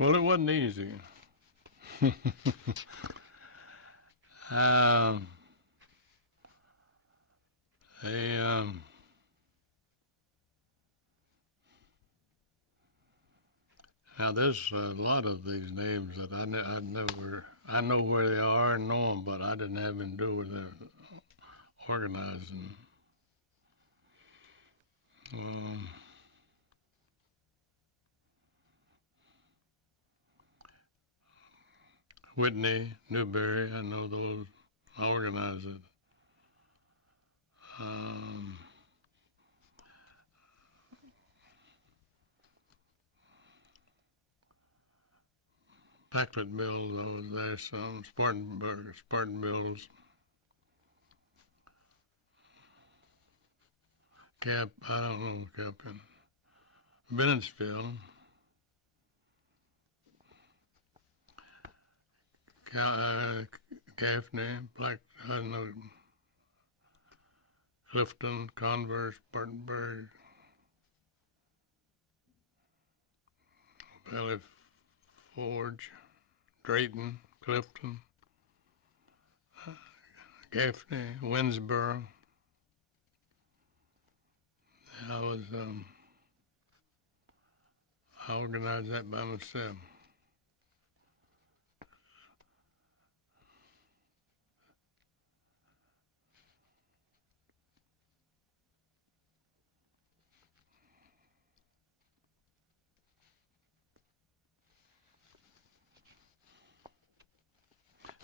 Well, it wasn't easy. um, they, now there's a lot of these names that I never, I know where they are and know them, but I didn't have anything to do with their organizing. Um, Whitney, Newberry, I know those. I organized it. Um, Packlet Mills, I was there some. Spartan Mills, I don't know, Captain. Bennettsville, Gaffney, I don't know, Clifton, Converse, Spartanburg, Valley Forge, Drayton, Clifton, Gaffney, Winsboro. I organized that by myself.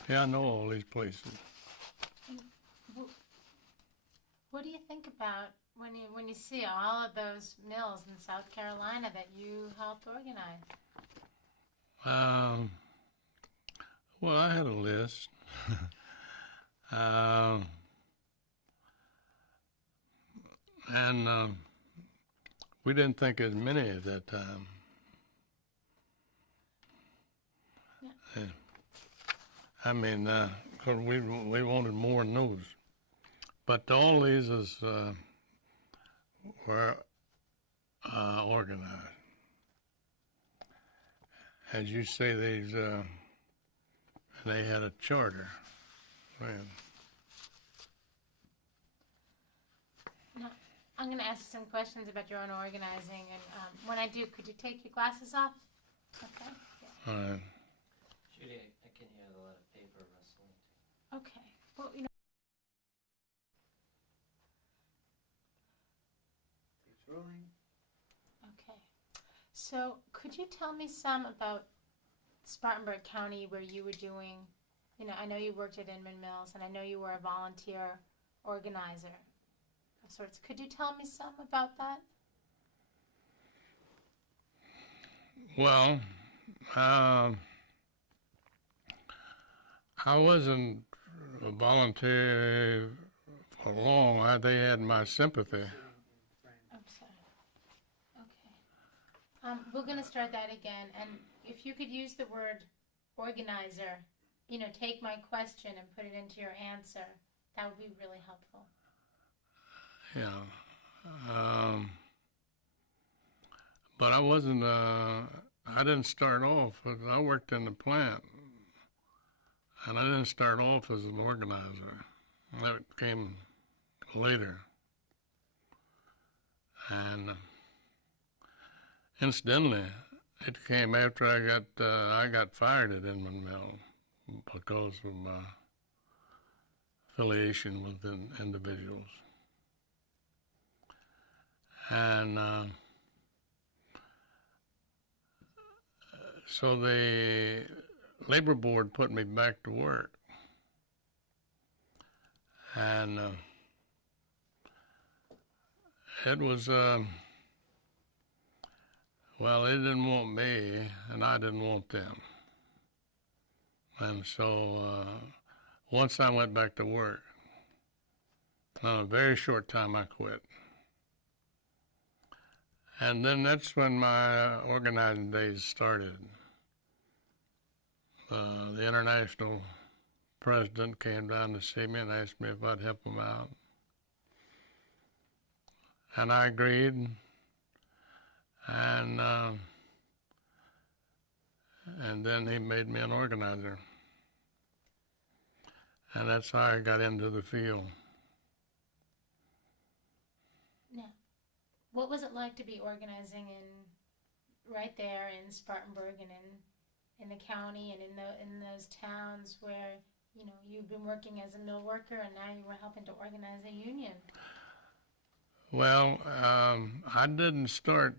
Yeah, I know all these places. What do you think about when you see all of those mills in South Carolina that you helped organize? Um, well, I had a list. um, and we didn't think as many at that time. Yeah. I mean, 'cause we wanted more news. But all these were organized. As you say, they had a charter. Man. Now, I'm going to ask you some questions about your own organizing, and when I do, could you take your glasses off? Okay. Yeah. All right. Judy, I can hear a lot of paper rustling. Okay. Well, you know. It's rolling. Okay. So, could you tell me some about Spartanburg County where you were doing, I know you worked at Inman Mills and I know you were a volunteer organizer of sorts. Could you tell me some about that? Well, I wasn't a volunteer for long. They had my sympathy. I'm sorry. Okay. We're going to start that again. And if you could use the word organizer, take my question and put it into your answer, that would be really helpful. Yeah. But I wasn't, I didn't start off, I worked in the plant. And I didn't start off as an organizer. That came later. And incidentally, it came after I got fired at Inman Mill because of my affiliation with individuals. And so the labor board put me back to work. And it was, well, they didn't want me, and I didn't want them. And so once I went back to work, in a very short time I quit. And then that's when my organizing days started. The international president came down to see me and asked me if I'd help him out. And I agreed. And and then he made me an organizer. And that's how I got into the field. Now, what was it like to be organizing right there in Spartanburg and in the county and in those towns where you've been working as a mill worker and now you were helping to organize a union? Well, I didn't start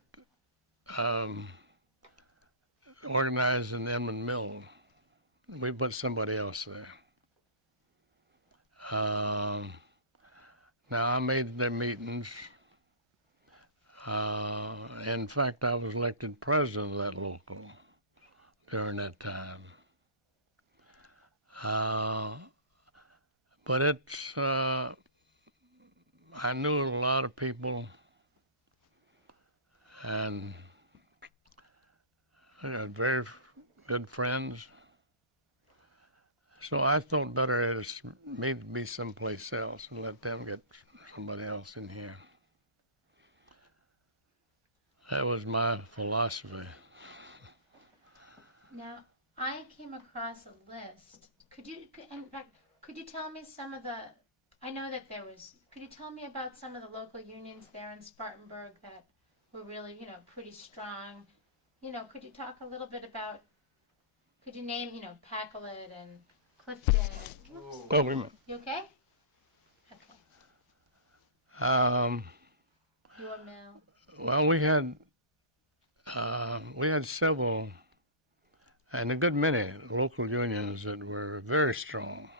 organizing the Inman Mill. We put somebody else there. Now, I made their meetings. In fact, I was elected president of that local during that time. But I knew a lot of people, and I had very good friends. So I thought better it was me to be someplace else and let them get somebody else in here. That was my philosophy. Now, I came across a list. Could you tell me some of the, I know that could you tell me about some of the local unions there in Spartanburg that were really, pretty strong? Could you talk a little bit about, could you name, Pacolet and Clifton? Whoops. Oh, wait a minute. You okay? Okay. Your mill. Well, we had several, and a good many local unions that were very strong.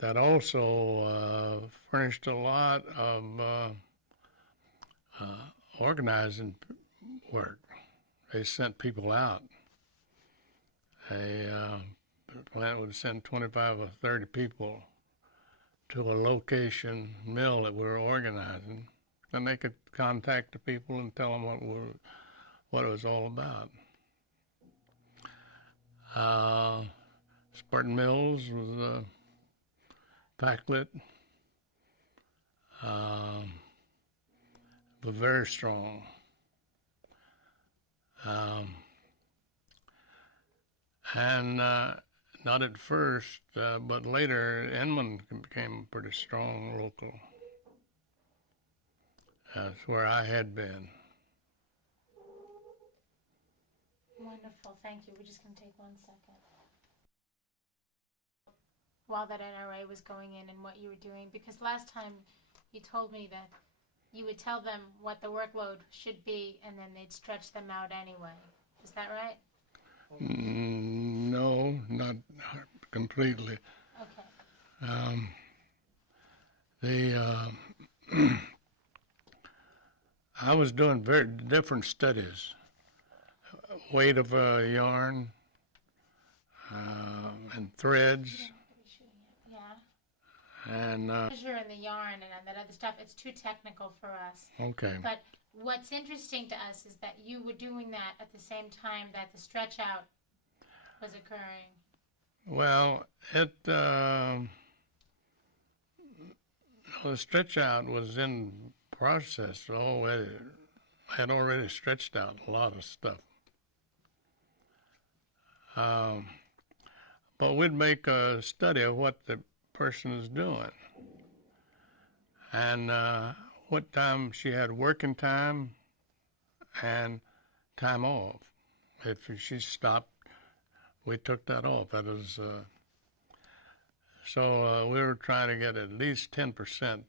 That also furnished a lot of organizing work. They sent people out. The plant would send 25 or 30 people to a location mill that we were organizing, and they could contact the people and tell them what it was all about. Spartan Mills was backlit, but very strong. And not at first, but later, Inman became pretty strong local. That's where I had been. Wonderful, thank you. We're just going to take 1 second. While that NRA was going in and what you were doing, because last time you told me that you would tell them what the workload should be and then they'd stretch them out anyway. Is that right? No, not completely. Okay. I was doing very different studies. Weight of yarn and threads. Yeah. And Measure and the yarn and that other stuff, it's too technical for us. okay. But what's interesting to us is that you were doing that at the same time that the stretch out was occurring. Well, the stretch out was in process already. I had already stretched out a lot of stuff. But we'd make a study of what the person is doing and what time she had working time and time off. If she stopped, we took that off. That was so we were trying to get at least 10%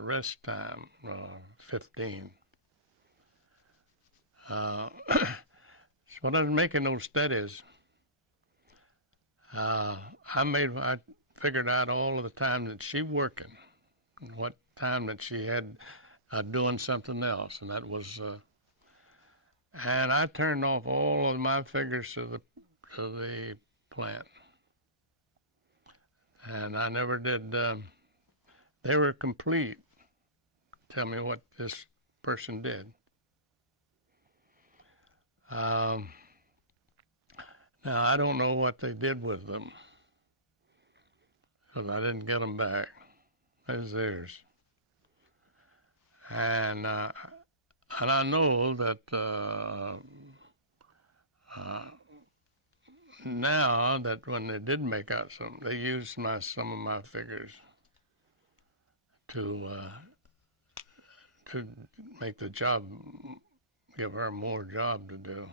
rest time, 15. So when I was making those studies, I figured out all of the time that she working, what time that she had doing something else, and that was, and I turned off all of my figures to the plant, and I never did. They were complete. Tell me what this person did. Now, I don't know what they did with them, because I didn't get them back. It's theirs. And I know that Now that when they did make out something, they used some of my figures to make the job, give her more job to do.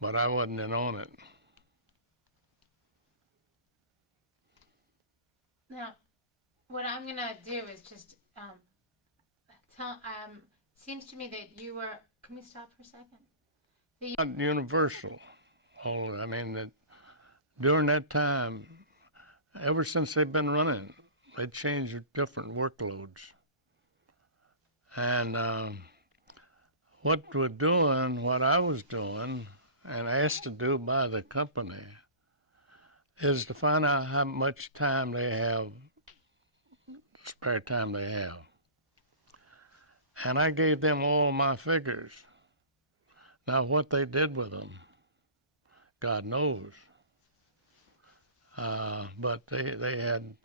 But I wasn't in on it. Now, what I'm gonna do is just tell. Seems to me that you were. Can we stop for a second? Not universal. I mean, that during that time, ever since they've been running, they changed different workloads. And what I was doing, and asked to do by the company, is to find out how much time they have, spare time they have. And I gave them all my figures. Now, what they did with them, God knows. But they had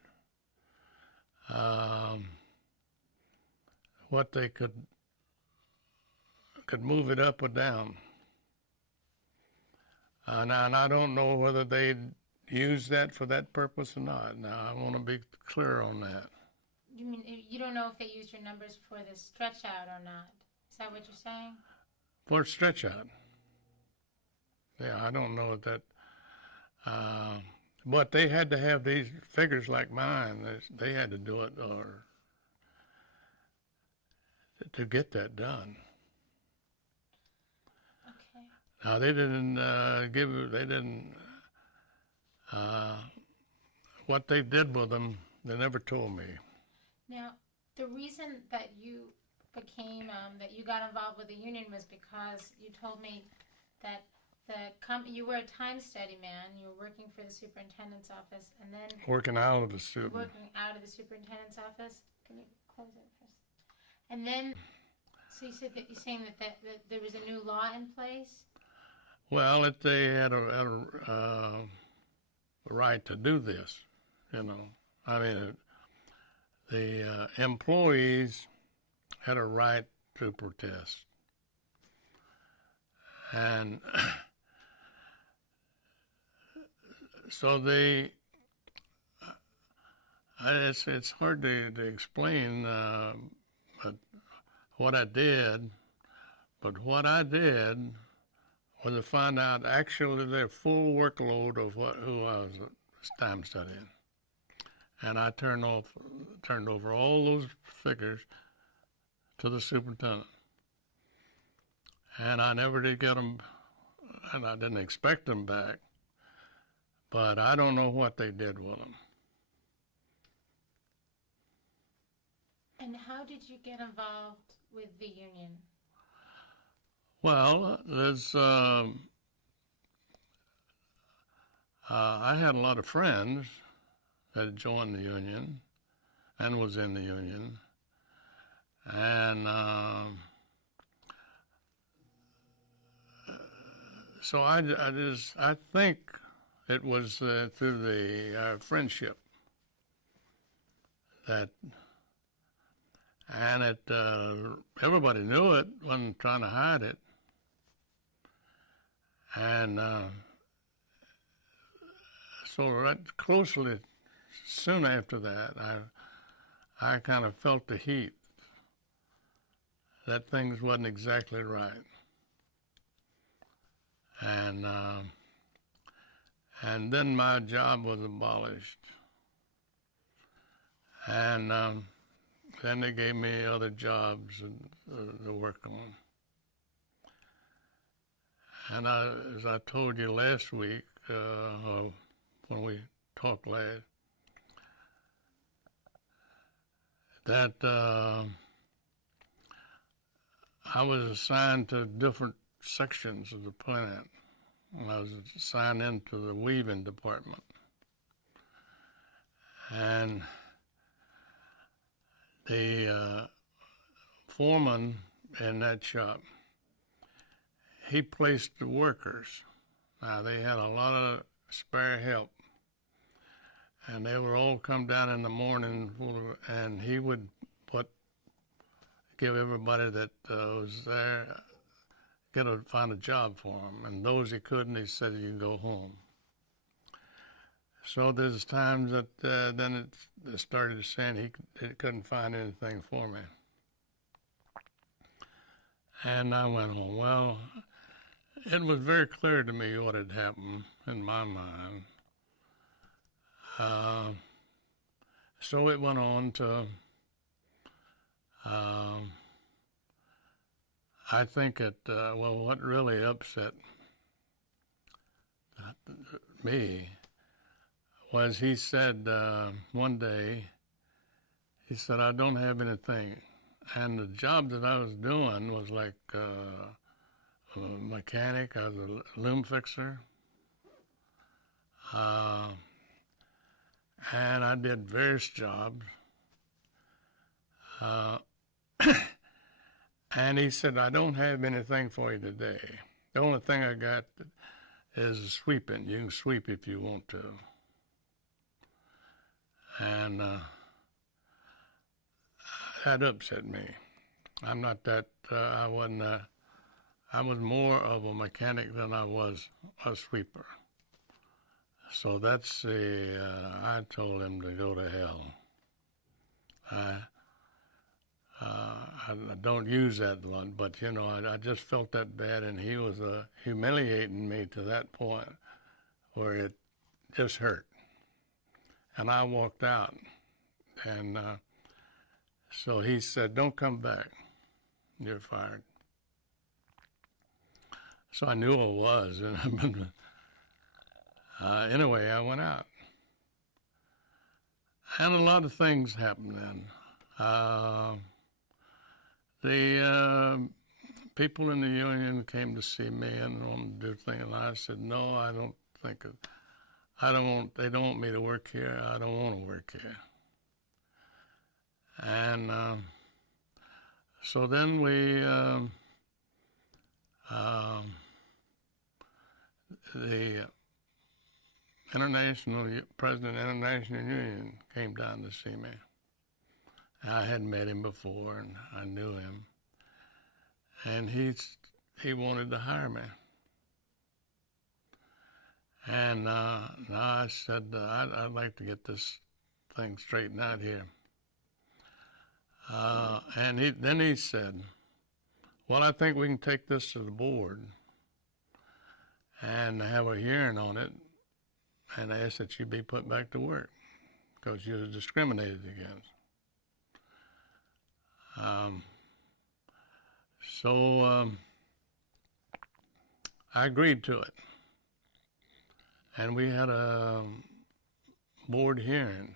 what they could move it up or down. And I don't know whether they use that for that purpose or not. Now, I want to be clear on that. You mean you don't know if they used your numbers for the stretch out or not? Is that what you're saying? For stretch out. Yeah, I don't know if that. But they had to have these figures like mine. They had to do it or to get that done. Okay. Now they didn't They didn't. What they did with them, they never told me. Now, the reason that you became that you got involved with the union was because you told me that you were a time study man. You were working for the superintendent's office, and then Working out of the super. working out of the superintendent's office. Can you close it first? And then, so you said that you're saying that there was a new law in place. Well, they had a right to do this, you know. I mean, the employees had a right to protest. And so it's hard to explain what I did, but what I did was to find out actually their full workload of who I was time studying. And I turned over all those figures to the superintendent. And I never did get them, and I didn't expect them back, but I don't know what they did with them. And how did you get involved with the union? Well, I had a lot of friends that had joined the union and was in the union, and so I think it was through the friendship that, and everybody knew it, wasn't trying to hide it, and so right closely, soon after that, I kind of felt the heat that things wasn't exactly right. And then my job was abolished. And then they gave me other jobs to work on. And as I told you last week, when we talked last, that I was assigned to different sections of the plant. I was assigned into the weaving department. And the foreman in that shop, he placed the workers. Now, they had a lot of spare help. And they would all come down in the morning, and he would give everybody that was there find a job for him. And those he couldn't, he said you can go home. So there's times that then it started saying he couldn't find anything for me. And I went home. Well, it was very clear to me what had happened in my mind. So it went on to, I think what really upset me was he said one day, he said, I don't have anything. And the job that I was doing was like a mechanic. I was a loom fixer. And I did various jobs. And he said, I don't have anything for you today. The only thing I got is sweeping. You can sweep if you want to. And that upset me. I'm not that, I was more of a mechanic than I was a sweeper. So I told him to go to hell. I don't use that one, but I just felt that bad, and he was humiliating me to that point where it just hurt. And I walked out, and so he said, don't come back. You're fired. So I knew I was, and anyway, I went out. And a lot of things happened then. The people in the union came to see me and wanted to do things, and I said, no, I don't think it. They don't want me to work here. I don't want to work here. And so then the President of the International Union came down to see me. I had met him before, and I knew him. And he wanted to hire me. And I said, I'd like to get this thing straightened out here. And then he said, well, I think we can take this to the board and have a hearing on it and ask that you be put back to work because you were discriminated against. So I agreed to it. And we had a board hearing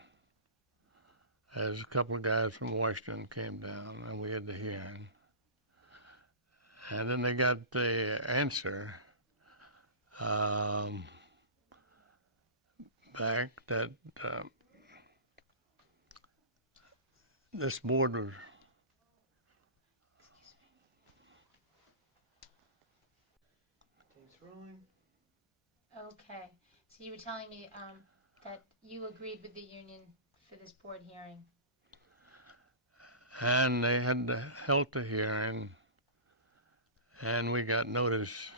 as a couple of guys from Washington came down, and we had the hearing. And then they got the answer back that this board was Okay, so you were telling me that you agreed with the union for this board hearing. And they had held the hearing, and we got notice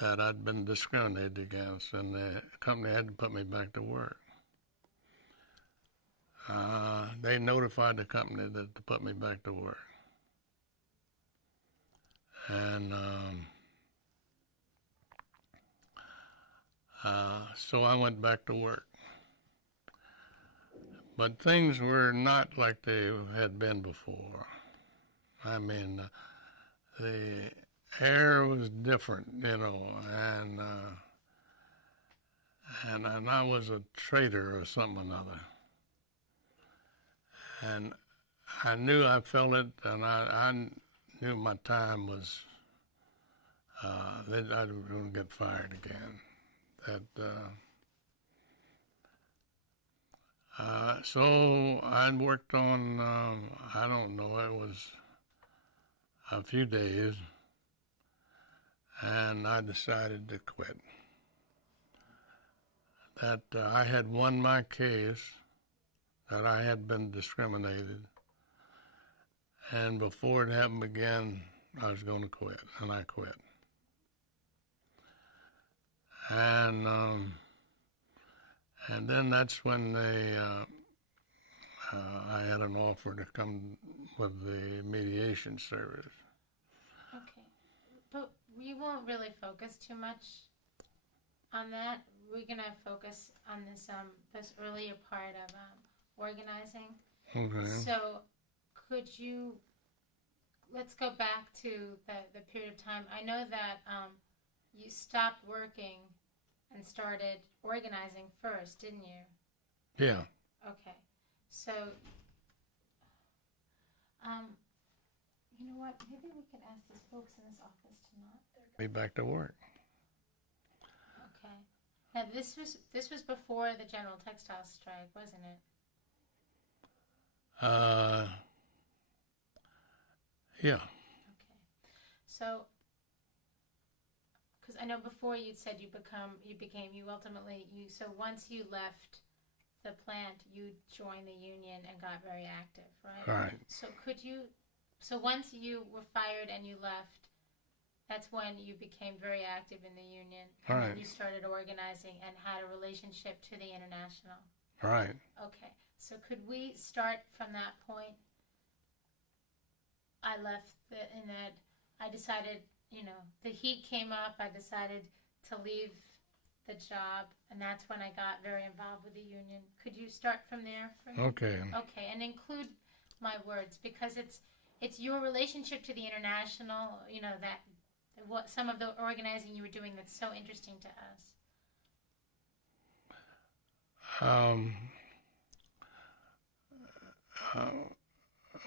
that I'd been discriminated against, and the company had to put me back to work. They notified the company to put me back to work. And so I went back to work. But things were not like they had been before. I mean, the air was different, and I was a traitor or something or another. And I knew I felt it, and I knew my time was, that I was going to get fired again. So I worked on, I don't know, it was a few days, and I decided to quit. That I had won my case, that I had been discriminated, and before it happened again, I was going to quit, and I quit. And then that's when I had an offer to come with the mediation service. Okay, but we won't really focus too much on that. We're gonna focus on this earlier part of organizing. Okay. So, let's go back to the period of time. I know that you stopped working and started organizing first, didn't you? Yeah. Okay. So, you know what? Maybe we could ask these folks in this office to not. Be back to work. Okay. Now this was before the general textile strike, wasn't it? Yeah. Okay. So, because I know before you'd said you once you left the plant, you joined the union and got very active, right? Right. So once you were fired and you left, that's when you became very active in the union. And Right. then you started organizing and had a relationship to the International. Right. Okay. So could we start from that point? I left in that I decided, the heat came up. I decided to leave the job, and that's when I got very involved with the union. Could you start from there for me? Okay. Okay, and include my words, because it's your relationship to the International, what some of the organizing you were doing that's so interesting to us.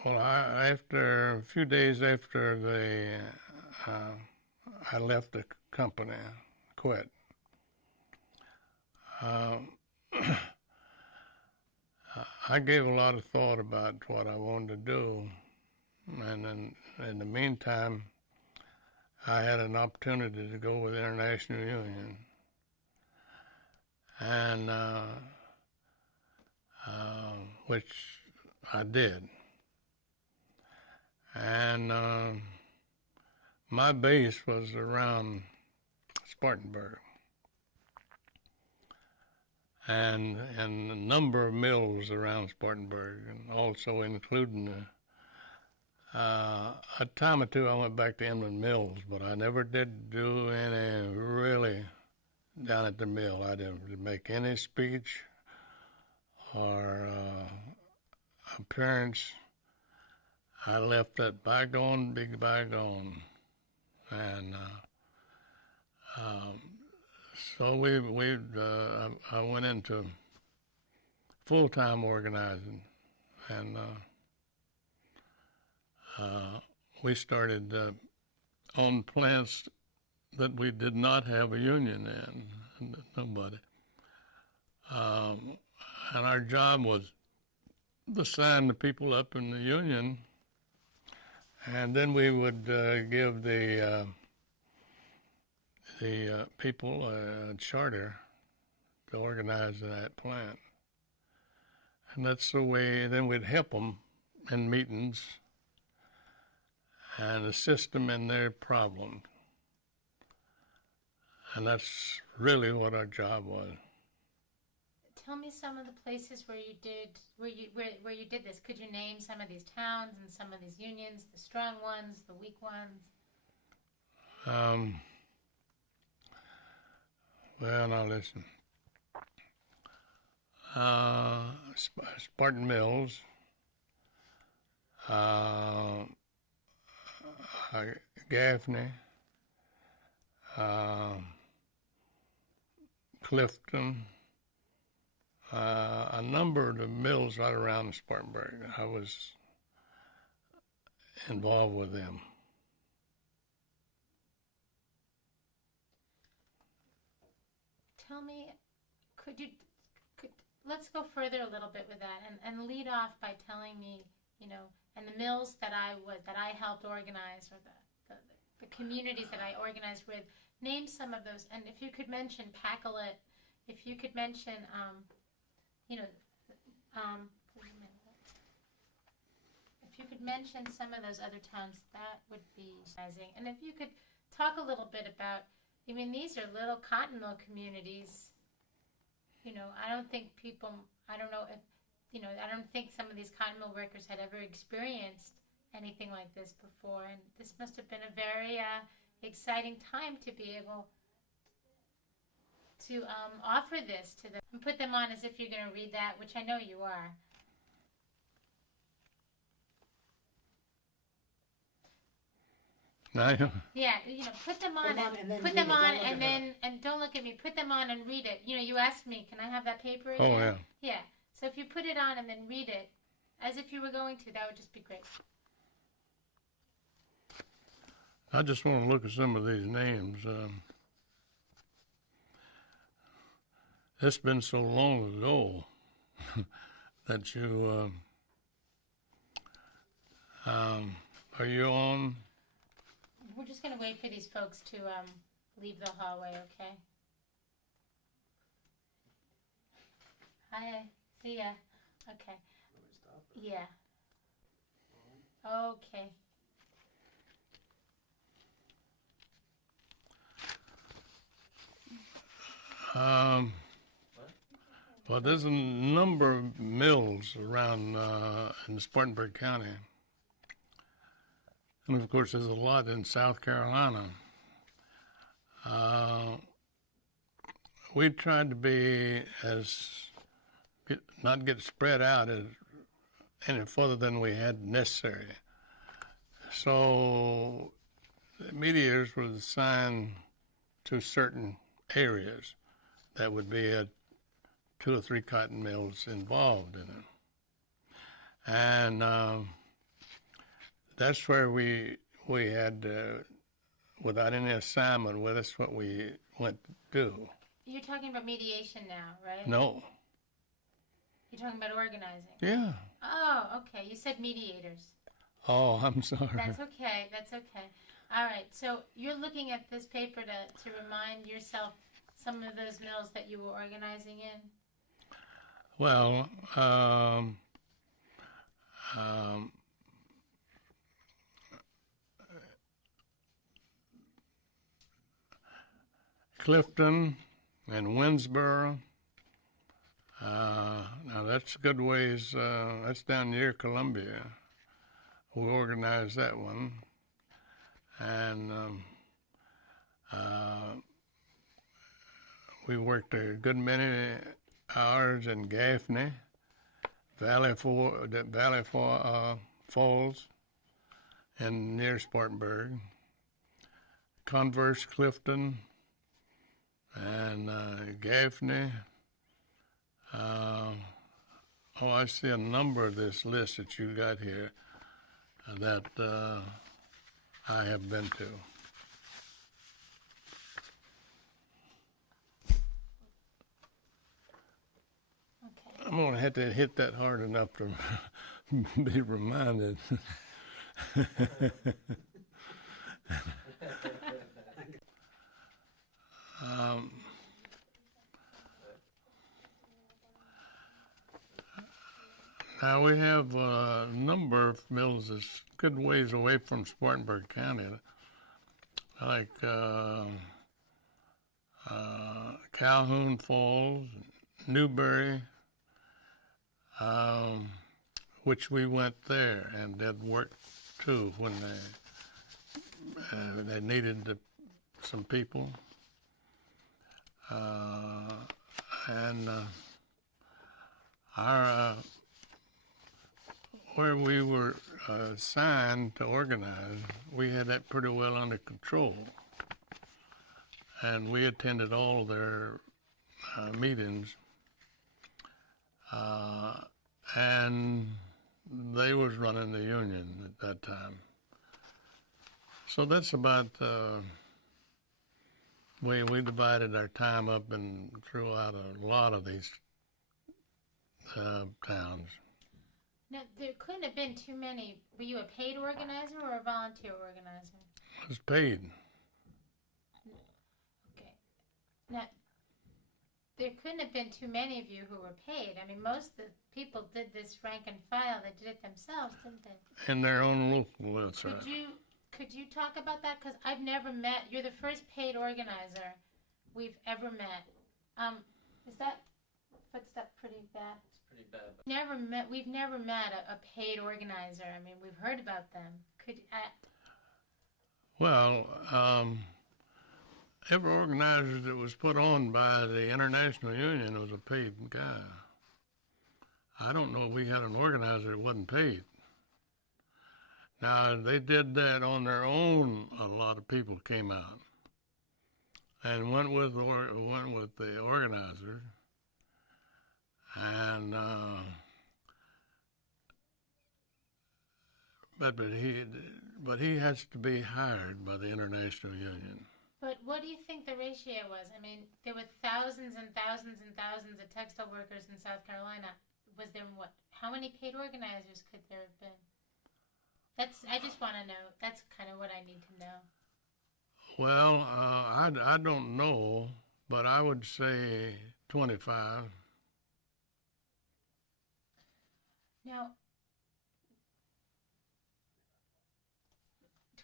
Well, after a few days after I left the company, quit. I gave a lot of thought about what I wanted to do, and then in the meantime, I had an opportunity to go with the International Union, and which I did. And my base was around Spartanburg, and a number of mills around Spartanburg, and also including a time or two I went back to Inland Mills, but I never did do any really down at the mill. I didn't make any speech or appearance. I left that bygone, big bygone, and so I went into full-time organizing, and we started on plants that we did not have a union in, nobody. And our job was to sign the people up in the union, and then we would give the people a charter to organize in that plant. And that's the way, then we'd help them in meetings and assist them in their problems. And that's really what our job was. Tell me some of the places where you did this. Could you name some of these towns and some of these unions, the strong ones, the weak ones? Well, now listen. Spartan Mills, Gaffney, Clifton, a number of the mills right around Spartanburg. I was involved with them. Tell me, let's go further a little bit with that and lead off by telling me, and the mills that I helped organize, or the communities that I organized with, name some of those. And if you could mention Pacolet, if you could mention, if you could mention some of those other towns, that would be amazing. And if you could talk a little bit about, I mean, these are little cotton mill communities. You know, I don't think people, I don't know if, you know, I don't think some of these cotton mill workers had ever experienced anything like this before. And this must have been a very exciting time to be able to offer this to them and put them on as if you're going to read that, which I know you are. Yeah, you know, put them on and put them on and then, and don't look at me, put them on and read it. You know, you asked me, can I have that paper again? Oh, yeah. Yeah, so if you put it on and then read it as if you were going to, that would just be great. I just want to look at some of these names. It's been so long ago that you, are you on? We're just going to wait for these folks to leave the hallway, okay? Hi, see ya. Okay. Yeah. Okay. Well, there's a number of mills around in Spartanburg County. And of course, there's a lot in South Carolina. We tried to be not get spread out any further than we had necessary. So the mediators were assigned to certain areas that would be 2 or 3 cotton mills involved in it. And that's where we had, without any assignment with us, what we went to do. You're talking about mediation now, right? No. You're talking about organizing? Yeah. Oh, okay. You said mediators. Oh, I'm sorry. That's okay. That's okay. All right. So you're looking at this paper to remind yourself some of those mills that you were organizing in? Well, Clifton and Winsboro. Now that's a good ways. That's down near Columbia. We organized that one, and we worked a good many hours in Gaffney, Valley Falls, and near Spartanburg, Converse, Clifton, and Gaffney. I see a number of this list that you got here that I have been to. Okay. I'm going to have to hit that hard enough to be reminded. Now we have a number of mills that's good ways away from Spartanburg County, like Calhoun Falls, Newberry, which we went there and did work too when they needed some people, and our where we were assigned to organize, we had that pretty well under control. And we attended all their meetings. And they was running the union at that time. So that's about the way we divided our time up and throughout a lot of these towns. Now, there couldn't have been too many. Were you a paid organizer or a volunteer organizer? I was paid. Okay. Now, there couldn't have been too many of you who were paid. I mean, most of the people did this rank and file. They did it themselves, didn't they? In their own local, that's right. Could you talk about that? Because I've never met. You're the first paid organizer we've ever met. Is that footstep pretty bad? It's pretty bad. But We've never met a paid organizer. I mean, we've heard about them. Well, every organizer that was put on by the International Union was a paid guy. I don't know if we had an organizer that wasn't paid. Now, they did that on their own. A lot of people came out and went with the organizer, and but he has to be hired by the International Union. But what do you think the ratio was? I mean, there were thousands and thousands and thousands of textile workers in South Carolina. Was there what? How many paid organizers could there have been? I just want to know. That's kind of what I need to know. Well, I don't know, but I would say 25. Now,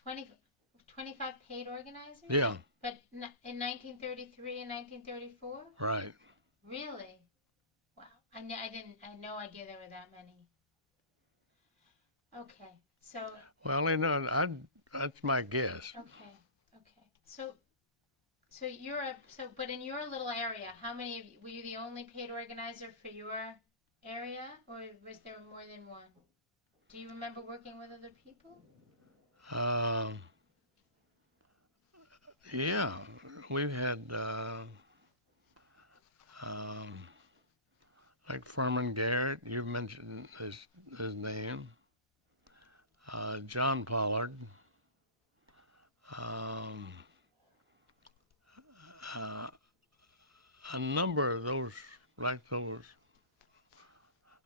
25 paid organizers? Yeah. But in 1933 and 1934? Right. Really? Wow. I had no idea there were that many. Okay. So. Well, that's my guess. Okay. But in your little area, how many of you, were you the only paid organizer for your area, or was there more than one? Do you remember working with other people? Yeah, we've had like Furman Garrett. You mentioned his name. John Pollard. A number of those,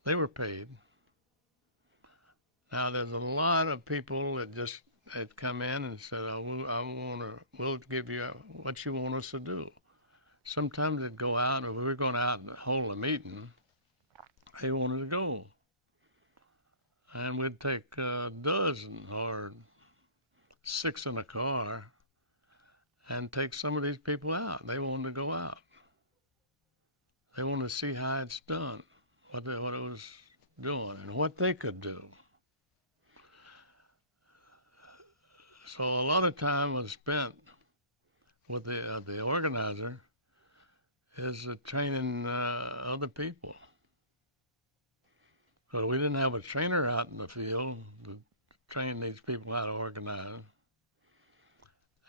they were paid. Now there's a lot of people that just had come in and said, we'll give you what you want us to do. Sometimes they'd go out, or we were going out and hold a meeting, they wanted to go. And we'd take a dozen or 6 in a car and take some of these people out. They wanted to go out. They wanted to see how it's done, what it was doing, and what they could do. So a lot of time was spent with the organizer is training other people. So we didn't have a trainer out in the field to train these people how to organize.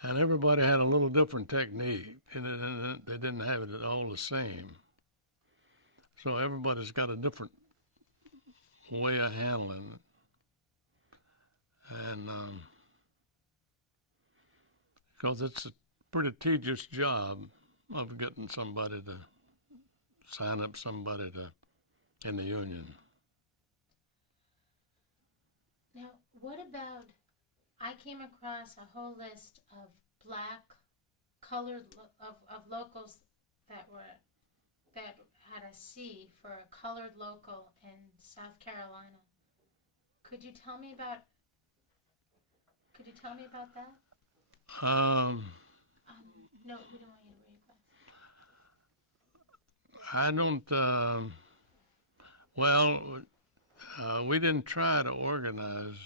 And everybody had a little different technique, and they didn't have it all the same. So everybody's got a different way of handling it. And because it's a pretty tedious job of getting somebody to sign up somebody in the union. Now, what about, I came across a whole list of black colored of locals that had a C for a colored local in South Carolina. Could you tell me about that? No, we don't want you to read that. I don't, we didn't try to organize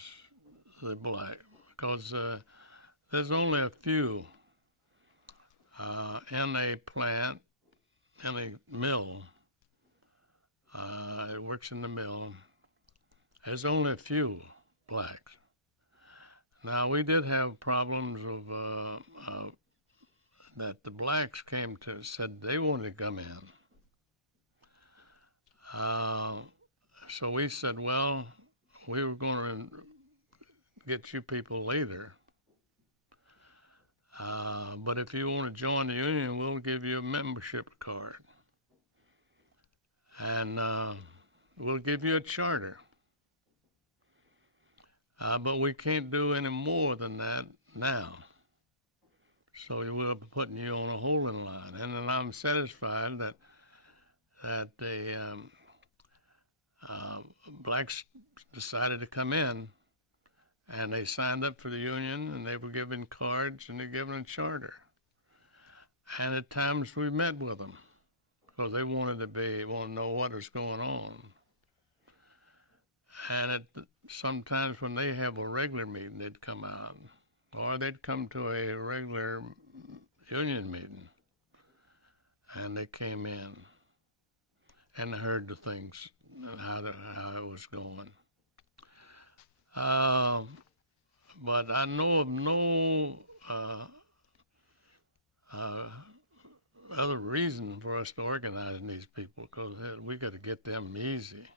the black because there's only a few in a plant, in a mill. It works in the mill. There's only a few blacks. Now, we did have problems of that the blacks said they wanted to come in. So we said, well, we were going to get you people later. But if you want to join the union, we'll give you a membership card. And we'll give you a charter. But we can't do any more than that now. So we'll be putting you on a holding line. And then I'm satisfied that that blacks decided to come in, and they signed up for the union, and they were given cards, and they were given a charter. And at times we met with them because they wanted to know what was going on. And sometimes when they have a regular meeting, they'd come out, or they'd come to a regular union meeting, and they came in and heard the things and how it was going. But I know of no other reason for us to organize these people, because we got to get them easy.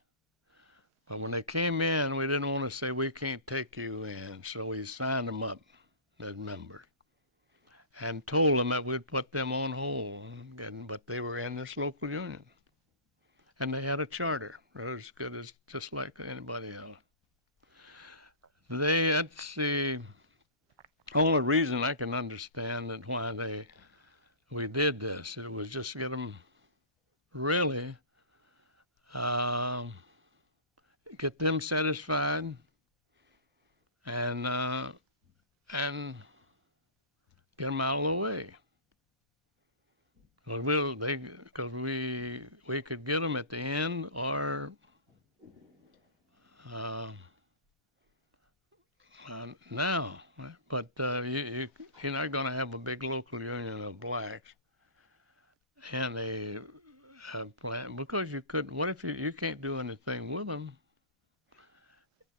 But when they came in, we didn't want to say, we can't take you in, so we signed them up as members and told them that we'd put them on hold, but they were in this local union. And they had a charter. It was as good as just like anybody else. That's the only reason I can understand that why we did this. It was just to get them really get them satisfied and get them out of the way. Because we could get them at the end, or now. But you're not going to have a big local union of blacks and a plant, because you could. What if you can't do anything with them?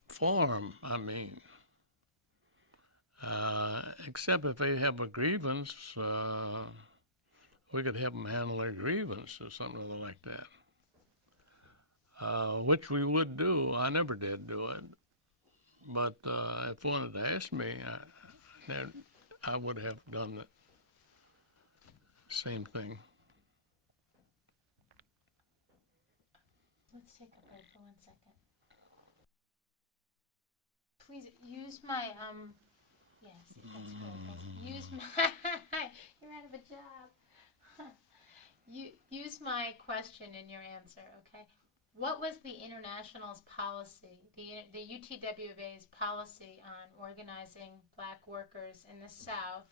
For them, I mean. Except if they have a grievance, we could have them handle their grievance or something like that, which we would do. I never did do it, but if one had asked me, I would have done the same thing. Let's take a break for 1 second. Please use my yes, that's good. Use my you're out of a job. Use my question in your answer, okay? What was the International's policy, the UTWA's policy on organizing black workers in the South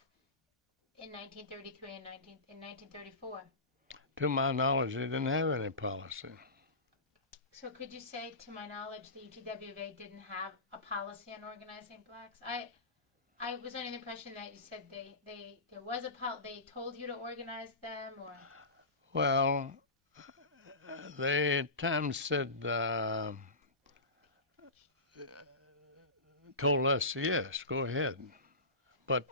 in 1933 and in 1934? To my knowledge, they didn't have any policy. So could you say, to my knowledge, the UTWA didn't have a policy on organizing blacks? I was under the impression that you said there was they told you to organize them, or. Well, they at times said, told us, yes, go ahead, but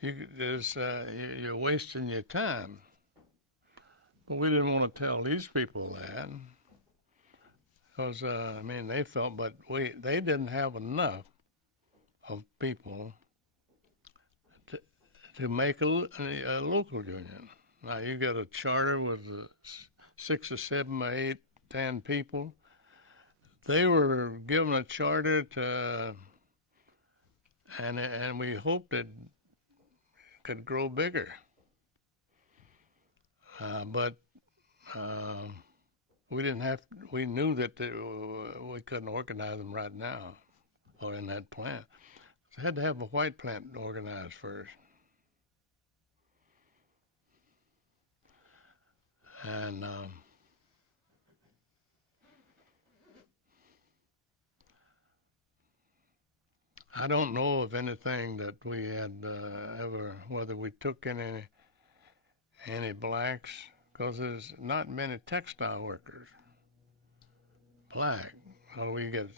you're wasting your time. But we didn't want to tell these people that, because they felt, but they didn't have enough of people to make a local union. Now you got a charter with 6 or 7 or 8, 10 people. They were given a charter and we hoped it could grow bigger. But we didn't have. We knew that we couldn't organize them right now, or in that plant. So had to have a white plant organized first. And I don't know of anything that we had ever, whether we took any blacks, because there's not many textile workers, black. Well, we get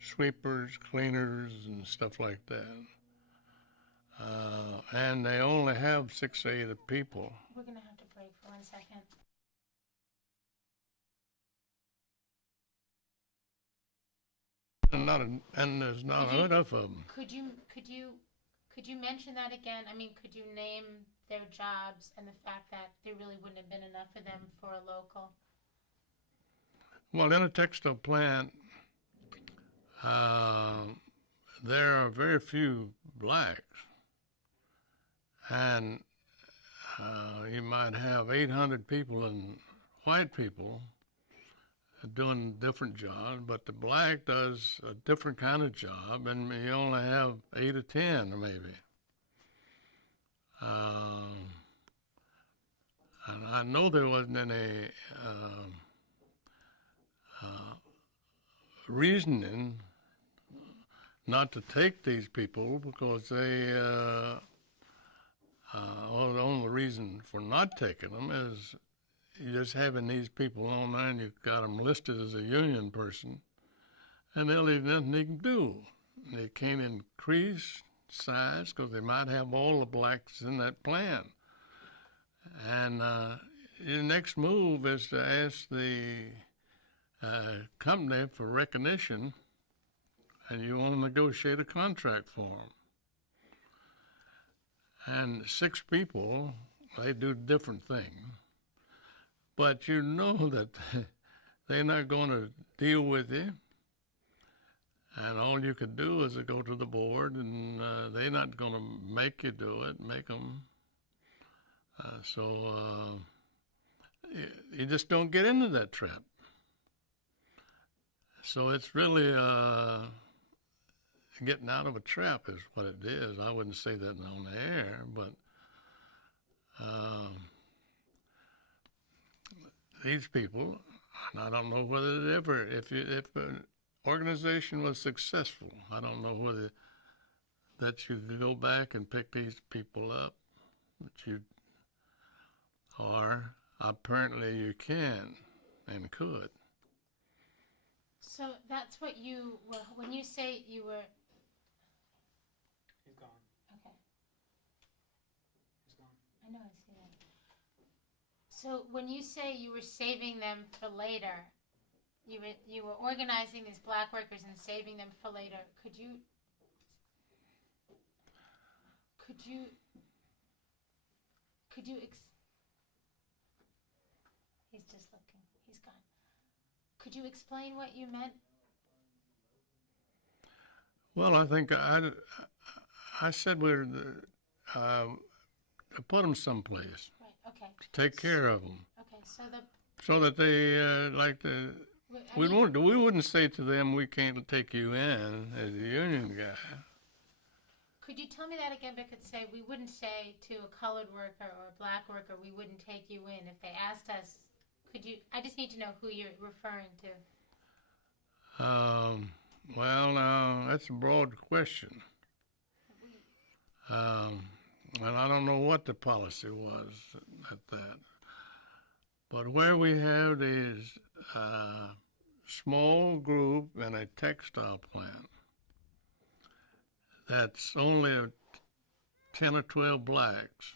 sweepers, cleaners, and stuff like that. And they only have 6 or 8 people. We're going to have to break for 1 second. And there's not enough of them. Could you mention that again? I mean, could you name their jobs and the fact that there really wouldn't have been enough of them for a local? Well, in a textile plant, there are very few blacks, and you might have 800 people and white people doing different jobs, but the black does a different kind of job, and you only have 8 or 10 maybe. And I know there wasn't any reasoning not to take these people because well, the only reason for not taking them is you just having these people on there and you've got them listed as a union person, and they'll leave nothing they can do. They can't increase size because they might have all the blacks in that plan. And your next move is to ask the company for recognition, and you want to negotiate a contract for them. And 6 people, they do different things. But you know that they're not going to deal with you. And all you could do is to go to the board, and they're not going to make you do it, make them. So you just don't get into that trap. So it's really getting out of a trap is what it is. I wouldn't say that on the air, but these people, and I don't know whether it ever, if an organization was successful, I don't know whether that you could go back and pick these people up, but you are, apparently you can and could. So that's what you were, when you say you were, He's gone. okay, He's gone. I know, I see that. So when you say you were saving them for later, you were organizing these black workers and saving them for later. Could you he's just looking. He's gone. Could you explain what you meant? Well, I think I said we're to put them someplace, Right. Okay. to take care of them, Okay. so that they like to. We wouldn't say to them, we can't take you in as a union guy. Could you tell me that again? But could say we wouldn't say to a colored worker or a black worker we wouldn't take you in if they asked us. Could you? I just need to know who you're referring to. Well, now that's a broad question, and I don't know what the policy was at that. But where we have these small group in a textile plant, that's only 10 or 12 blacks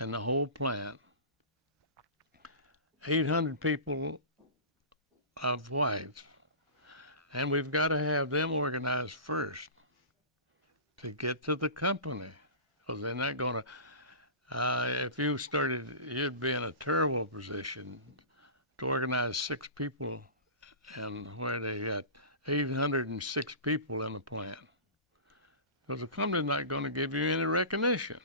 in the whole plant, 800 people of whites, and we've got to have them organized first to get to the company, because they're not going to, if you started, you'd be in a terrible position to organize 6 people and where they got 806 people in the plant. Because the company's not going to give you any recognition.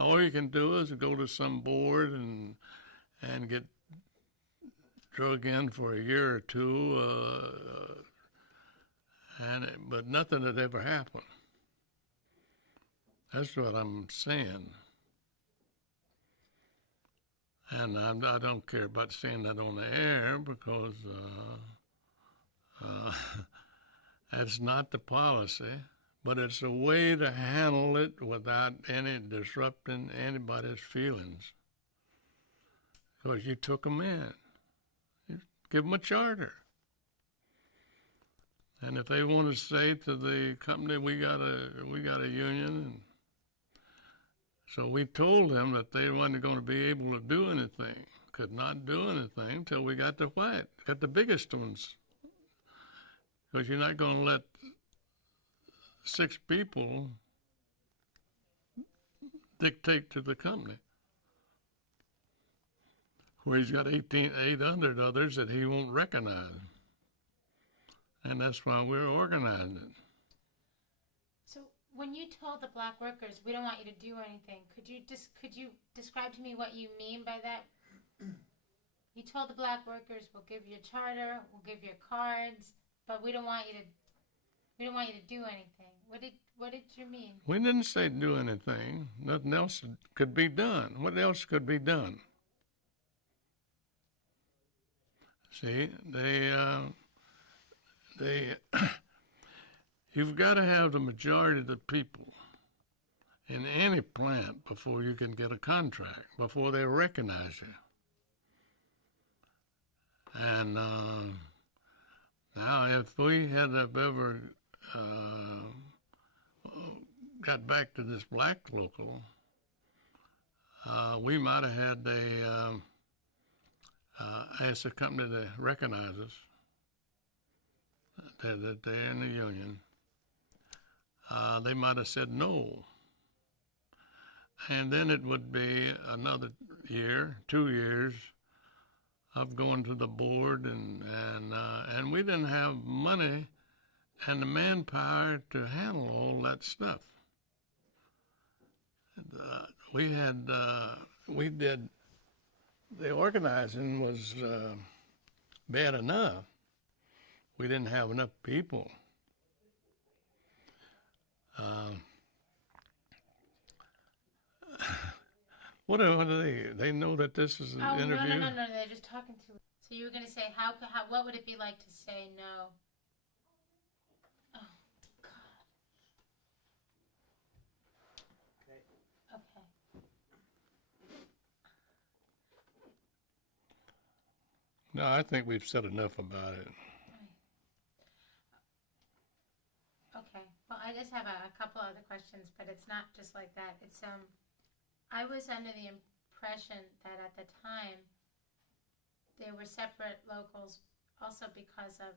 All you can do is go to some board and get drug in for a year or two, but nothing had ever happened. That's what I'm saying. And I don't care about saying that on the air because that's not the policy, but it's a way to handle it without any disrupting anybody's feelings. Because you took them in. You give them a charter. And if they want to say to the company, we got a union, and so we told them that they weren't going to be able to do anything, could not do anything until we got the white, got the biggest ones. Because you're not going to let 6 people dictate to the company, where he's got 800 others that he won't recognize. And that's why we're organizing it. So when you told the black workers, we don't want you to do anything, could you describe to me what you mean by that? You told the black workers, we'll give you a charter, we'll give you cards, but we don't want you to do anything. What did you mean? We didn't say do anything. Nothing else could be done. What else could be done? See, you've got to have the majority of the people in any plant before you can get a contract, before they recognize you. And now, if we had have ever got back to this black local, we might have had asked the company to recognize us, that they're in the union. They might have said no. And then it would be another year, 2 years, of going to the board, and we didn't have money and the manpower to handle all that stuff. The organizing was bad enough. We didn't have enough people. What are they? They know that this is an interview? No, they're just talking to. So you were going to say, what would it be like to say no? Oh, God. Okay. Okay. No, I think we've said enough about it. Okay. Well, I just have a couple other questions, but it's not just like that. It's I was under the impression that at the time there were separate locals, also because of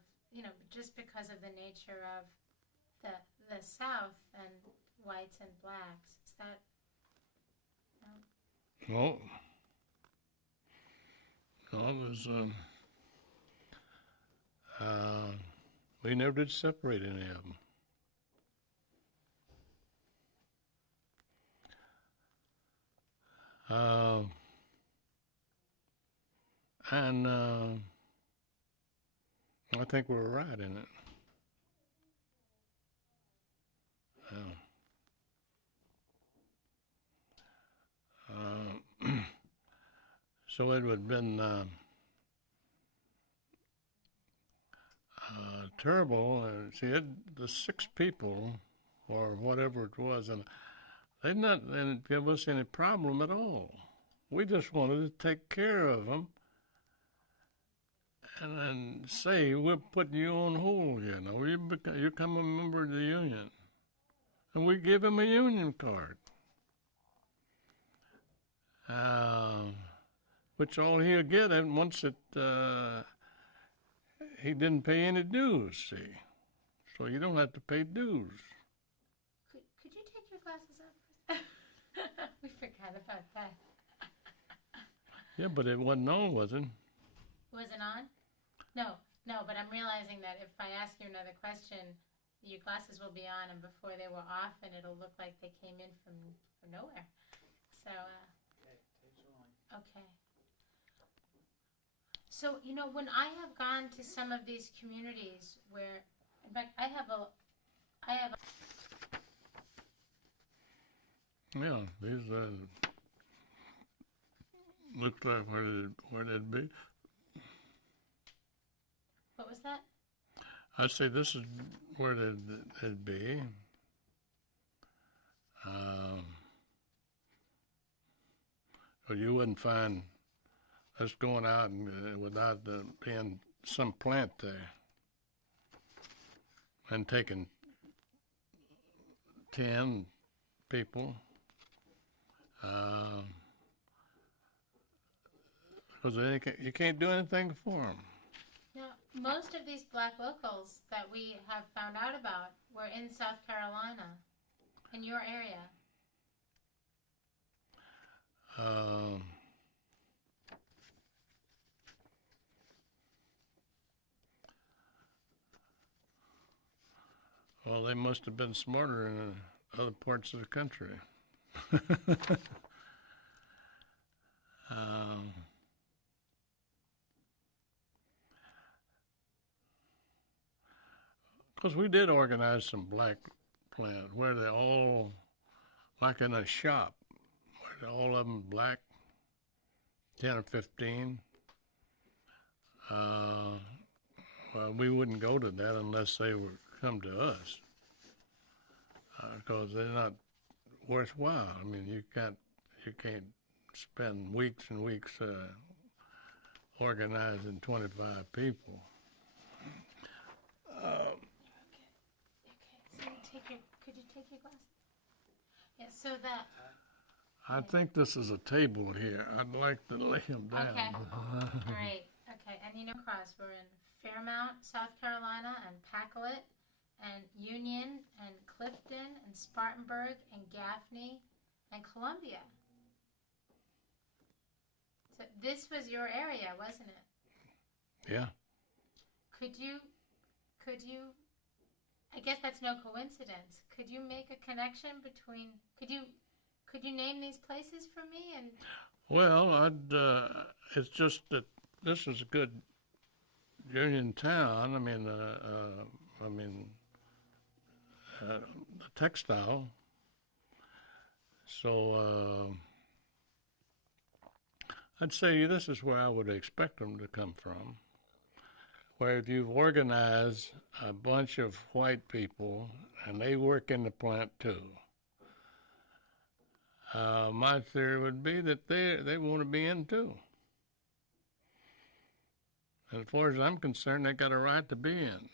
just because of the nature of the South and whites and blacks. Is that no? No, it was. We never did separate any of them. And I think we were right in it. So it would have been terrible. See, the 6 people, or whatever it was, and they didn't give us any problem at all. We just wanted to take care of them and say, we're putting you on hold here. Now, you become a member of the union. And we give him a union card, which all he'll get once he didn't pay any dues, see. So you don't have to pay dues. Could you take your glasses off? We forgot about that. Yeah, but it wasn't on, was it? Was it on? No, but I'm realizing that if I ask you another question, your glasses will be on, and before they were off, and it'll look like they came in from nowhere. So, Okay, tape's on. okay. So, when I have gone to some of these communities where, in fact, I have Yeah, these looked like where they'd be. what was that? I'd say this is where they'd be. But you wouldn't find us going out without being some plant there and taking 10 people. Because you can't do anything for them. Now, most of these black locals that we have found out about were in South Carolina, in your area. Well, they must have been smarter other parts of the country. um, Because we did organize some black plants where they all, like in a shop, where all of them black, 10 or 15. Well, we wouldn't go to that unless they would come to us, because they're not worthwhile. I mean, you can't spend weeks and weeks organizing 25 people. Okay. So could you take your glasses? Yeah, so that, I think this is a table here. I'd like to lay them down. okay. All right, okay, and you know, cross, we're in Fairmount, South Carolina, and Pacolet, and Union, and Clifton, and Spartanburg, and Gaffney, and Columbia. So this was your area, wasn't it? Yeah. Could you, I guess that's no coincidence. Could you make a connection between, could you name these places for me? And Well, it's just that this is a good union town. I mean, the textile. So I'd say this is where I would expect them to come from. Where if you've organized a bunch of white people and they work in the plant too, my theory would be that they want to be in too. And as far as I'm concerned, they got a right to be in.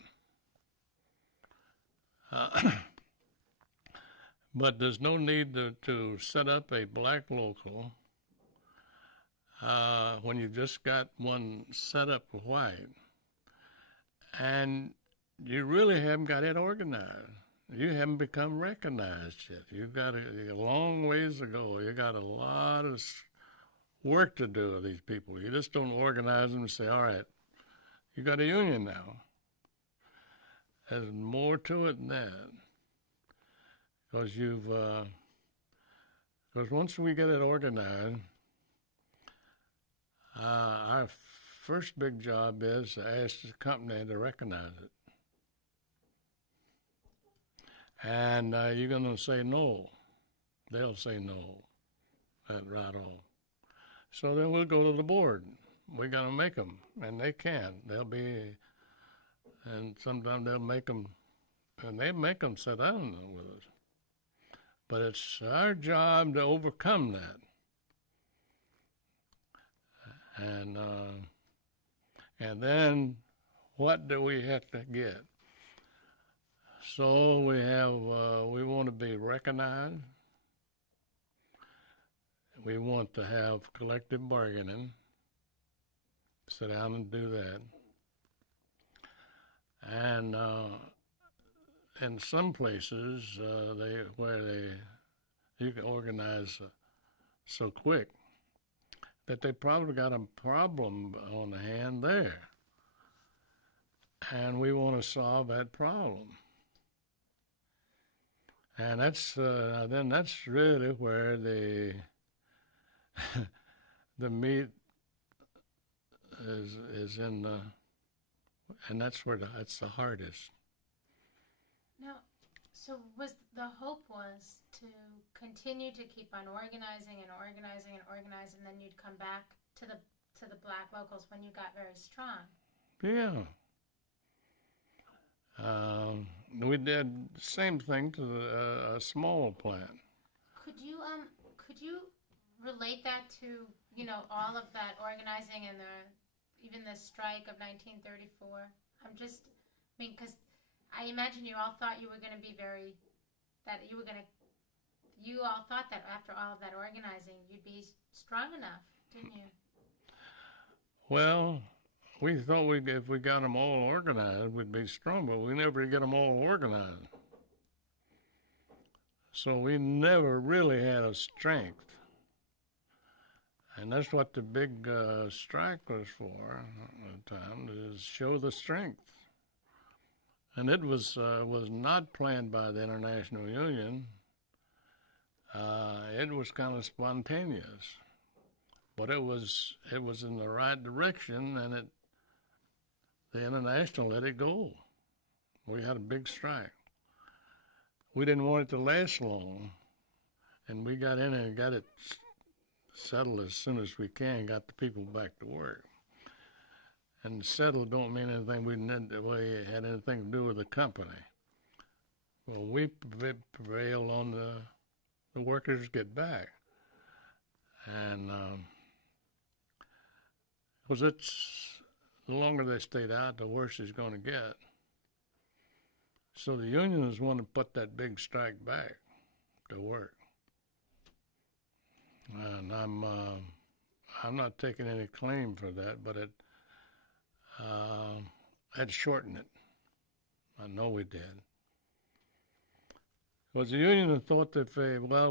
But there's no need to set up a black local when you've just got one set up for white. And you really haven't got it organized. You haven't become recognized yet. You've got a long ways to go. You got a lot of work to do with these people. You just don't organize them and say, all right, you got a union now. There's more to it than that. Because once we get it organized, our first big job is to ask the company to recognize it. And you're going to say no. They'll say no. That right off. So then we'll go to the board. We're going to make them, and they can. And sometimes they'll make them, and they make them sit down with us. But it's our job to overcome that. And then what do we have to get? So we want to be recognized. We want to have collective bargaining. Sit down and do that. And in some places, you can organize so quick that they probably got a problem on the hand there. And we want to solve that problem. And that's really where the meat is in and that's the hardest. no, so the hope was to continue to keep on organizing and organizing and organizing, and then you'd come back to the black locals when you got very strong. Yeah. We did the same thing to a small plant. Could you relate that to all of that organizing and even the strike of 1934? Because I imagine you all thought you were going to be you all thought that after all of that organizing, you'd be strong enough, didn't you? Well, we thought if we got them all organized, we'd be strong, but we never get them all organized. So we never really had a strength. And that's what the big strike was for at the time, is show the strength. And it was not planned by the International Union. It was kind of spontaneous, but it was in the right direction, and the international let it go. We had a big strike. We didn't want it to last long, and we got in and got it settled as soon as we can. Got the people back to work. And settled don't mean anything we had anything to do with the company. Well, we prevailed on the workers get back, and because the longer they stayed out, the worse it's going to get. So the unions want to put that big strike back to work, and I'm not taking any claim for that, but it had shortened it. I know we did. Because the union thought that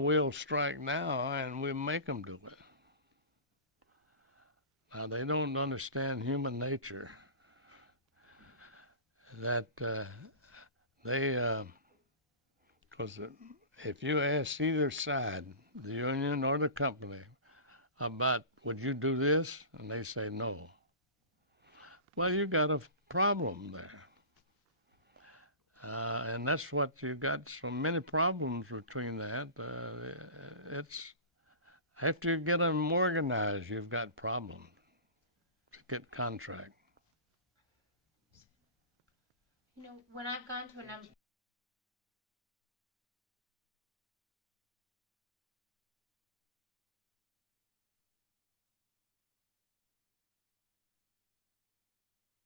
we'll strike now and we'll make them do it. Now, they don't understand human nature. That because if you ask either side, the union or the company, about would you do this, and they say no, well, you got a problem there. And that's what you got, so many problems between that. It's after you get them organized, you've got problems to get contract. You know, when I've gone to a number